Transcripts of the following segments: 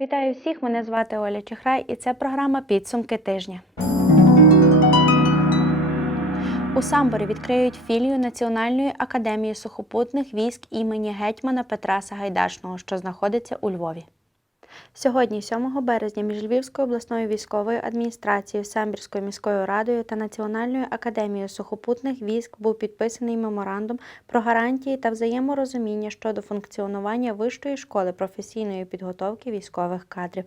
Вітаю всіх! Мене звати Оля Чехрай і це програма Підсумки тижня. У Самборі відкриють філію Національної академії сухопутних військ імені гетьмана Петра Сагайдачного, що знаходиться у Львові. Сьогодні, 7 березня, між Львівською обласною військовою адміністрацією, Самбірською міською радою та Національною академією сухопутних військ був підписаний меморандум про гарантії та взаєморозуміння щодо функціонування Вищої школи професійної підготовки військових кадрів.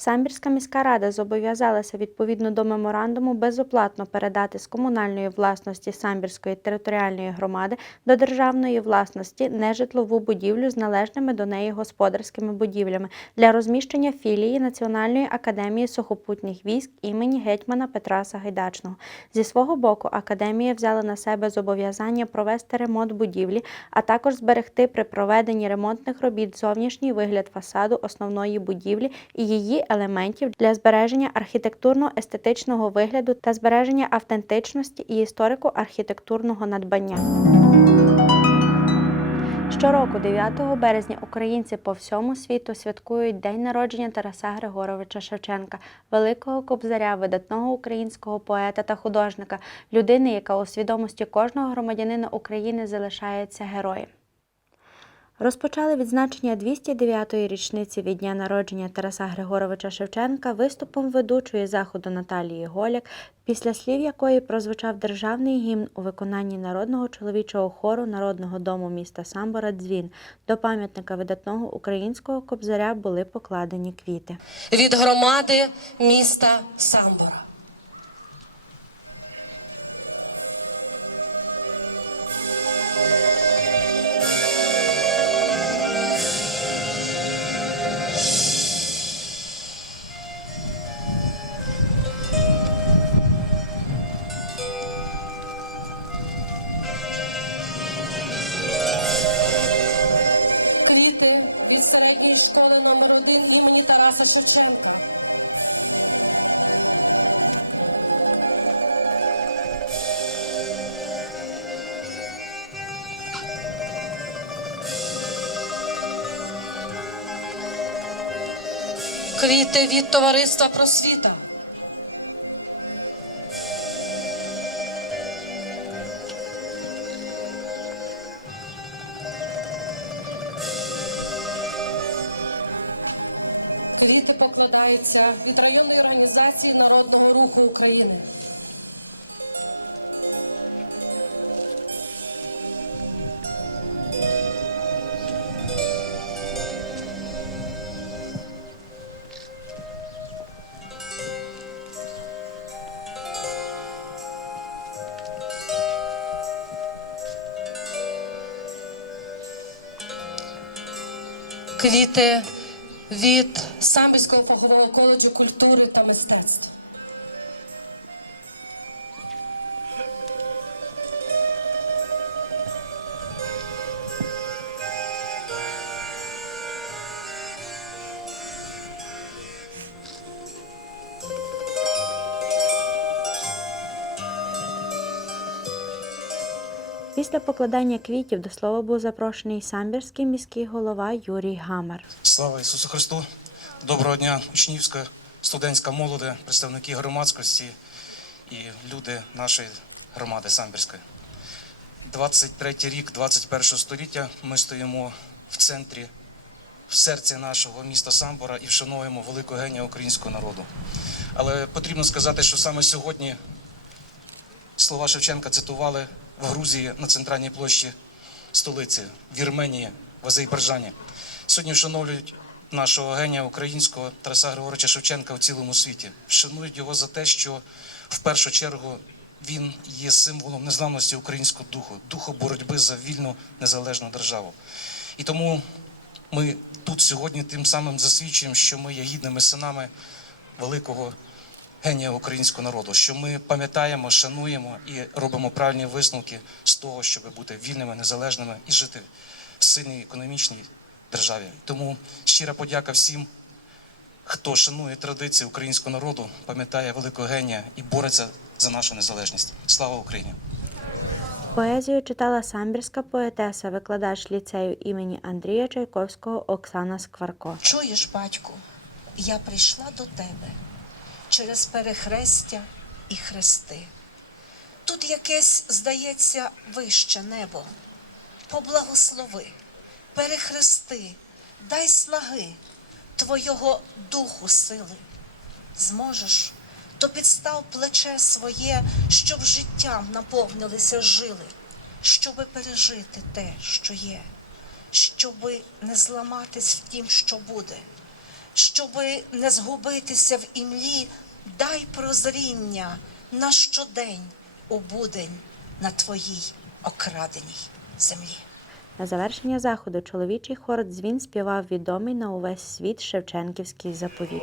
Самбірська міська рада зобов'язалася відповідно до меморандуму безоплатно передати з комунальної власності Самбірської територіальної громади до державної власності нежитлову будівлю з належними до неї господарськими будівлями для розміщення філії Національної академії сухопутних військ імені гетьмана Петра Сагайдачного. Зі свого боку, академія взяла на себе зобов'язання провести ремонт будівлі, а також зберегти при проведенні ремонтних робіт зовнішній вигляд фасаду основної будівлі і її елементів для збереження архітектурно-естетичного вигляду та збереження автентичності і історико-архітектурного надбання. Щороку, 9 березня, українці по всьому світу святкують день народження Тараса Григоровича Шевченка, великого кобзаря, видатного українського поета та художника, людини, яка у свідомості кожного громадянина України залишається героєм. Розпочали відзначення 209-ї річниці від дня народження Тараса Григоровича Шевченка виступом ведучої заходу Наталії Голяк, після слів якої прозвучав державний гімн у виконанні народного чоловічого хору Народного дому міста Самбора Дзвін. До пам'ятника видатного українського кобзаря були покладені квіти. від громади міста Самбора. Квіти від товариства просвіта. Квіти від Самбірського фахового коледжу культури та мистецтв. Після покладання квітів до слова був запрошений самбірський міський голова Юрій Гамар. Слава Ісусу Христу! Доброго дня, учнівська, студентська молоде, представники громадськості і люди нашої громади Самбірської. 23 рік 21 століття ми стоїмо в центрі, в серці нашого міста Самбора і вшановуємо великого генія українського народу. Але потрібно сказати, що саме сьогодні слова Шевченка цитували в Грузії на центральній площі столиці, в Вірменії, в Азербайджані. Сьогодні вшановлюють нашого генія українського Тараса Григоровича Шевченка в цілому світі. Вшанують його за те, що в першу чергу він є символом незламності українського духу, духу боротьби за вільну незалежну державу. І тому ми тут сьогодні тим самим засвідчуємо, що ми є гідними синами великого генія українського народу, що ми пам'ятаємо, шануємо і робимо правильні висновки з того, щоб бути вільними, незалежними і жити в сильній економічній державі. Тому щира подяка всім, хто шанує традиції українського народу, пам'ятає великого генія і бореться за нашу незалежність. Слава Україні! Поезію читала самбірська поетеса, викладач ліцею імені Андрія Чайковського Оксана Скварко. Чуєш, батьку, я прийшла до тебе через перехрестя і хрести. Тут якесь, здається, вище небо. Поблагослови, перехрести, дай снаги Твого духу сили. Зможеш, то підстав плече своє, щоб життям наповнилися жили, щоби пережити те, що є, щоби не зламатись в тім, що буде, щоби не згубитися в імлі, дай прозріння на щодень у будень на твоїй окраденій землі. На завершення заходу чоловічий хор дзвін співав відомий на увесь світ Шевченківський заповіт.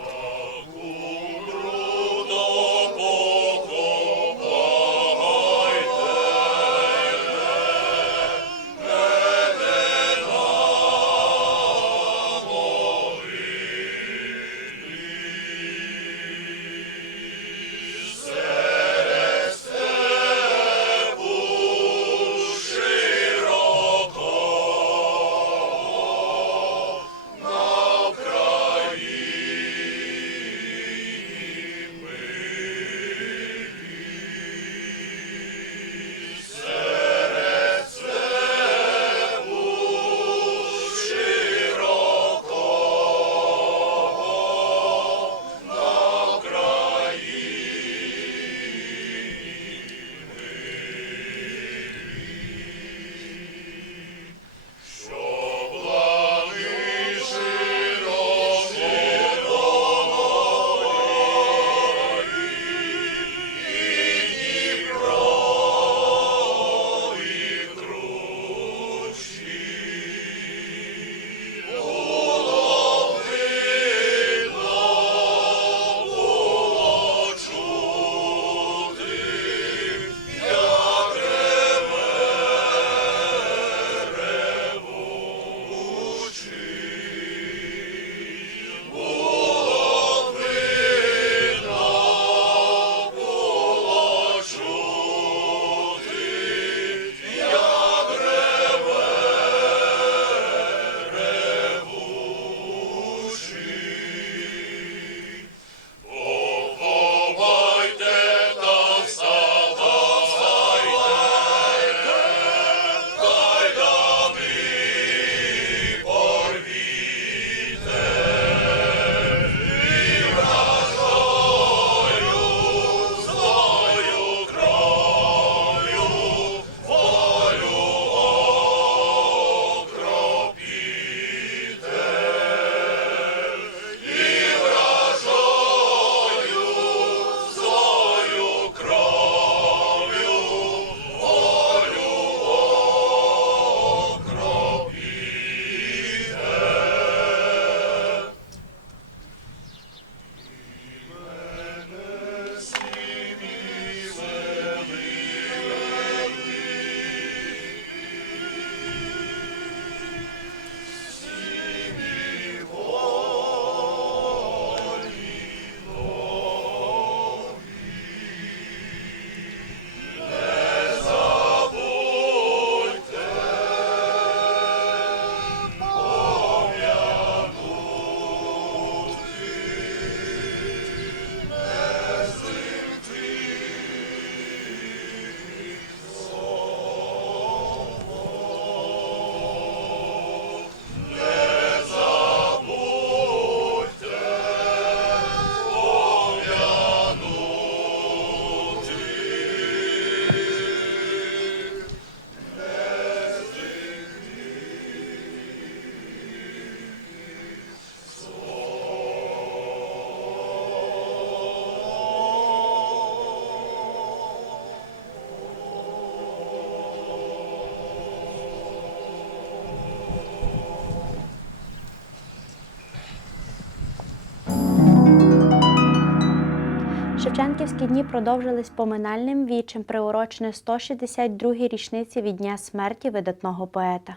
Шевченківські дні продовжились поминальним вічем, приурочене 162-й річниці від дня смерті видатного поета.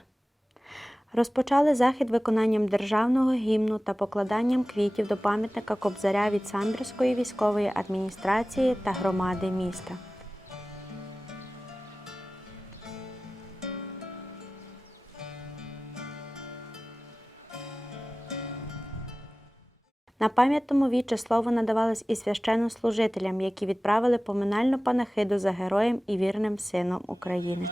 Розпочали захід виконанням державного гімну та покладанням квітів до пам'ятника Кобзаря від Самбірської військової адміністрації та громади міста. На пам'ятному віче слово надавалось і священнослужителям, які відправили поминальну панахиду за героєм і вірним сином України.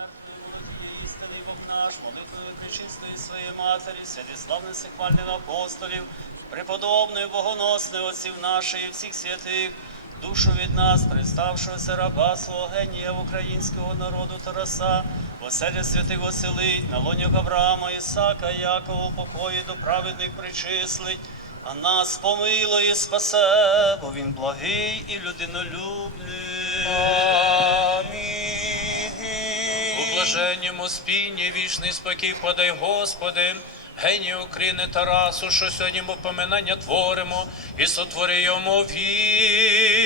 Святиславних сихвальних апостолів, преподобної богоносної отців наших і всіх святих, душу від нас, представшогося раба свого генія українського народу Тараса, в оселі святих оселить, на лонях Авраама, Ісака, Якова, покої до праведних причислить, а нас помилує, спасе, бо він благий і людинолюбний. У блаженньому спінні вічний спокій подай, Господи, генію України Тарасу, що сьогодні ми поминання творимо, і сотвори йому вічною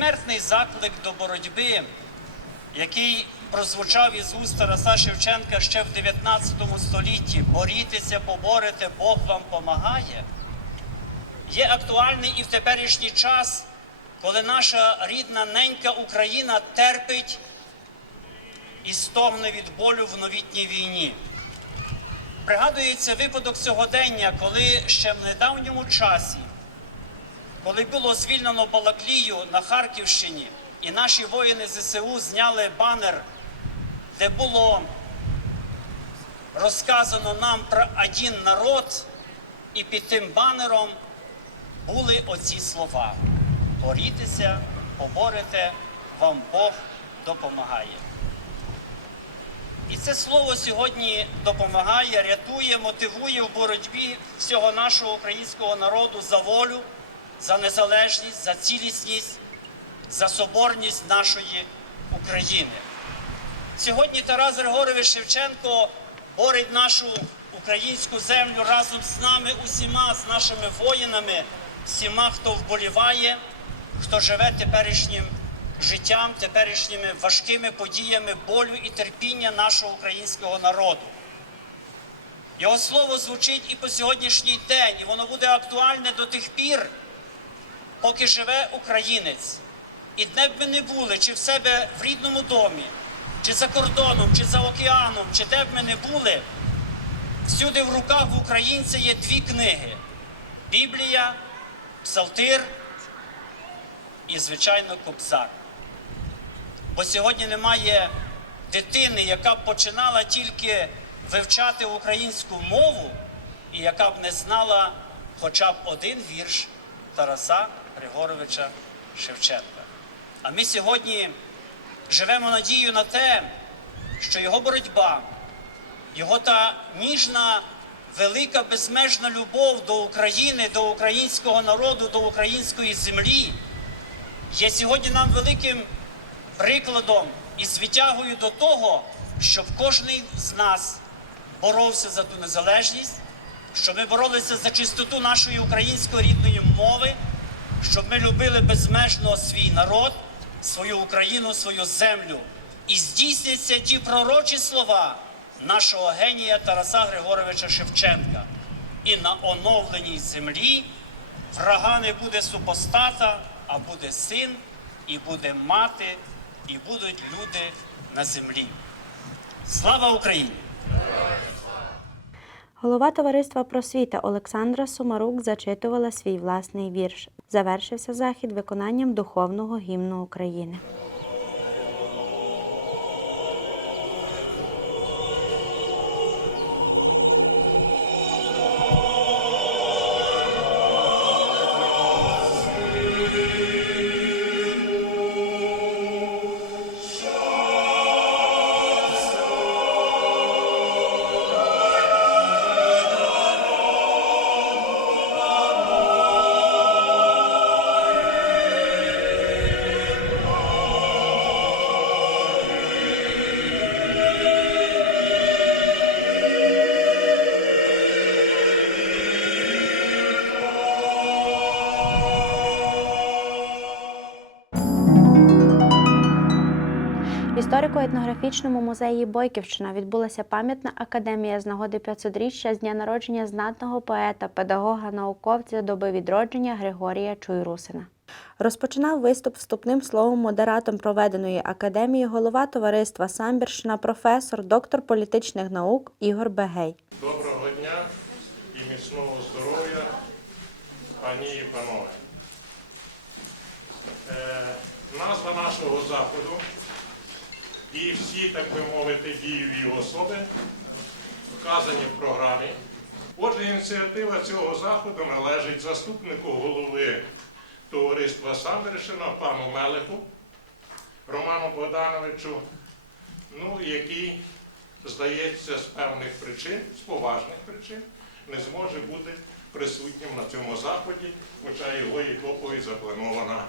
Безсмертний заклик до боротьби, який прозвучав із уст Тараса Шевченка ще в 19 столітті борітеся, поборете, Бог вам помагає, є актуальний і в теперішній час, коли наша рідна ненька Україна терпить і стогне від болю в новітній війні. Пригадується випадок сьогодення, коли ще в недавньому часі коли було звільнено Балаклію на Харківщині, і наші воїни ЗСУ зняли банер, де було розказано нам про один народ, і під тим банером були оці слова: борітеся, поборете, вам Бог допомагає. І це слово сьогодні допомагає, рятує, мотивує в боротьбі всього нашого українського народу за волю, за незалежність, за цілісність, за соборність нашої України. Сьогодні Тарас Григорович Шевченко борить нашу українську землю разом з нами, усіма, з нашими воїнами, всіма, хто вболіває, хто живе теперішнім життям, теперішніми важкими подіями болю і терпіння нашого українського народу. Його слово звучить і по сьогоднішній день, і воно буде актуальне до тих пір, поки живе українець. І де б ми не були, чи в себе в рідному домі, чи за кордоном, чи за океаном, чи де б ми не були, всюди в руках в українця є дві книги: Біблія, Псалтир і, звичайно, Кобзар. Бо сьогодні немає дитини, яка б починала тільки вивчати українську мову і яка б не знала хоча б один вірш Тараса Григоровича Шевченка. А ми сьогодні живемо надією на те, що його боротьба, його та ніжна, велика, безмежна любов до України, до українського народу, до української землі є сьогодні нам великим прикладом і звитягою до того, щоб кожен з нас боровся за ту незалежність, щоб ми боролися за чистоту нашої української рідної мови, щоб ми любили безмежно свій народ, свою Україну, свою землю. І здійсняться ті пророчі слова нашого генія Тараса Григоровича Шевченка. І на оновленій землі врага не буде супостата, а буде син, і буде мати, і будуть люди на землі. Слава Україні! Голова товариства просвіта Олександра Сумарук зачитувала свій власний вірш. Завершився захід виконанням духовного гімну України. Історико-етнографічному музеї Бойківщина відбулася пам'ятна академія з нагоди 500-річчя з дня народження знатного поета, педагога, науковця доби відродження Григорія Чуйрусина. Розпочинав виступ вступним словом модератом проведеної академії голова товариства Самбірщина, професор, доктор політичних наук Ігор Бегей. Доброго дня і міцного здоров'я, пані і панове. Е, назва нашого заходу і всі, так би мовити, дієві особи вказані в програмі. Отже, ініціатива цього заходу належить заступнику голови товариства Самбірщина пану Мелеху Роману Богдановичу, ну, який здається, з певних причин, з поважних причин, не зможе бути присутнім на цьому заході, хоча його і доповідь запланована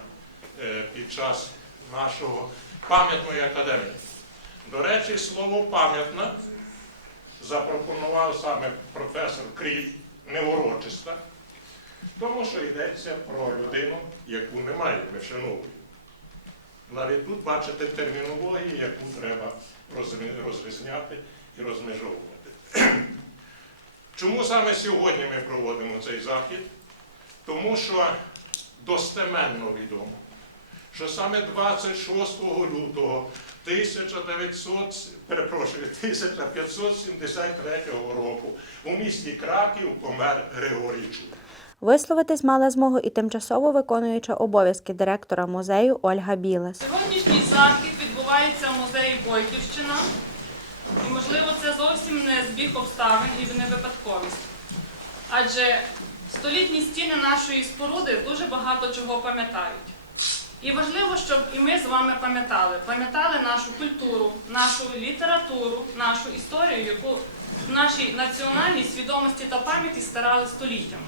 е, під час нашого пам'ятної академії. До речі, слово пам'ятна запропонував саме професор Кріль, неурочиста, тому що йдеться про людину, яку немає, ми вшановуємо. Навіть тут бачите термінологію, яку треба розрізняти і розмежовувати. Чому саме сьогодні ми проводимо цей захід? Тому що достеменно відомо, що саме 26 лютого 1900, перепрошую, 1573 року у місті Краків помер Григорій Чур. Висловитись мала змогу і тимчасово виконуюча обов'язки директора музею Ольга Білес. Сьогоднішній захід відбувається в музеї Бойківщина. І, можливо, це зовсім не збіг обставин і не випадковість. Адже столітні стіни нашої споруди дуже багато чого пам'ятають. І важливо, щоб і ми з вами пам'ятали, пам'ятали нашу культуру, нашу літературу, нашу історію, яку в нашій національній свідомості та пам'яті старали століттями.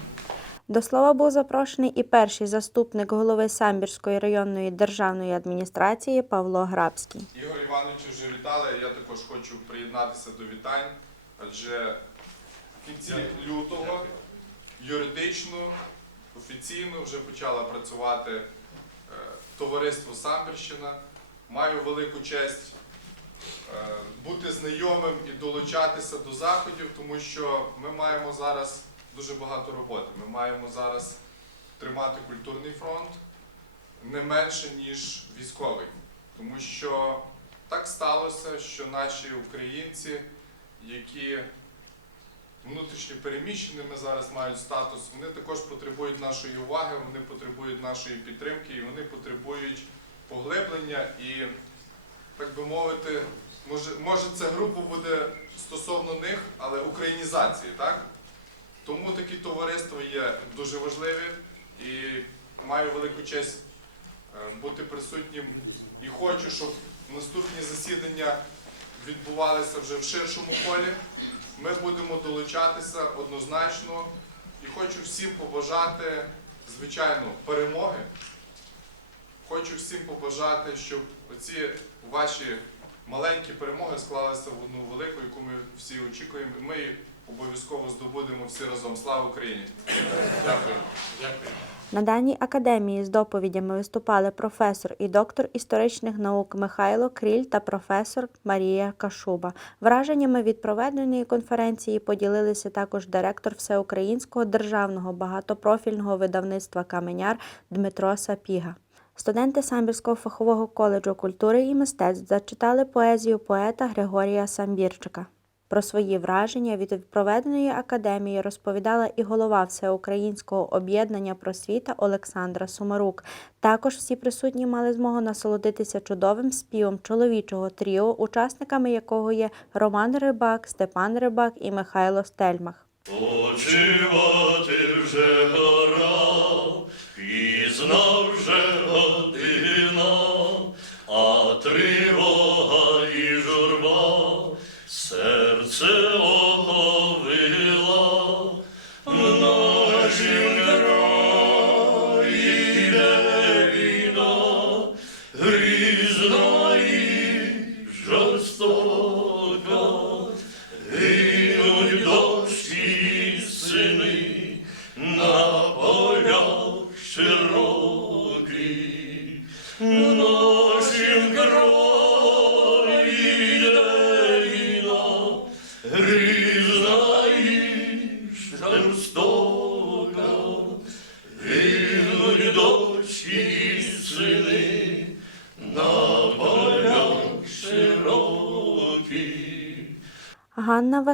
До слова був запрошений і перший заступник голови Самбірської районної державної адміністрації Павло Грабський. Ігор Івановичу вже вітали. Я також хочу приєднатися до вітань, адже в кінці лютого юридично, офіційно вже почало працювати товариство Самбірщина. Маю велику честь е, бути знайомим і долучатися до заходів, тому що ми маємо зараз дуже багато роботи. Ми маємо зараз тримати культурний фронт не менше, ніж військовий. Тому що так сталося, що наші українці, які внутрішньо переміщеними зараз мають статус, вони також потребують нашої уваги, вони потребують нашої підтримки і вони потребують поглиблення і, так би мовити, може, може це грубо буде стосовно них, але українізації, так? Тому такі товариства є дуже важливі і маю велику честь е, бути присутнім і хочу, щоб наступні засідання відбувалися вже в ширшому колі. Ми будемо долучатися однозначно і хочу всім побажати, звичайно, перемоги. Хочу всім побажати, щоб оці ваші маленькі перемоги склалися в одну велику, яку ми всі очікуємо. Ми обов'язково здобудемо всі разом. Слава Україні! Дякую. На даній академії з доповідями виступали професор і доктор історичних наук Михайло Кріль та професор Марія Кашуба. Враженнями від проведеної конференції поділилися також директор Всеукраїнського державного багатопрофільного видавництва Каменяр Дмитро Сапіга. Студенти Самбірського фахового коледжу культури і мистецтв зачитали поезію поета Григорія Самбірчика. Про свої враження від проведеної академії розповідала і голова Всеукраїнського об'єднання просвіта Олександра Сумарук. Також всі присутні мали змогу насолодитися чудовим співом чоловічого тріо, учасниками якого є Роман Рибак, Степан Рибак і Михайло Стельмах. Почивати вже гора, пізна вже година, а тривога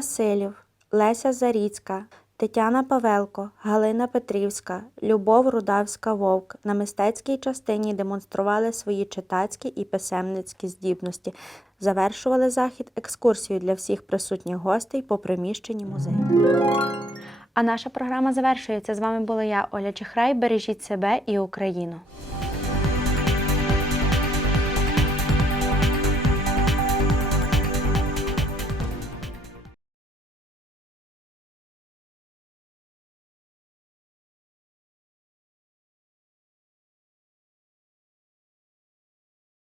Василів, Леся Заріцька, Тетяна Павелко, Галина Петрівська, Любов Рудавська Вовк на мистецькій частині демонстрували свої читацькі і писемницькі здібності. Завершували захід екскурсією для всіх присутніх гостей по приміщенні музею. А наша програма завершується. З вами була я, Оля Чехрай. Бережіть себе і Україну.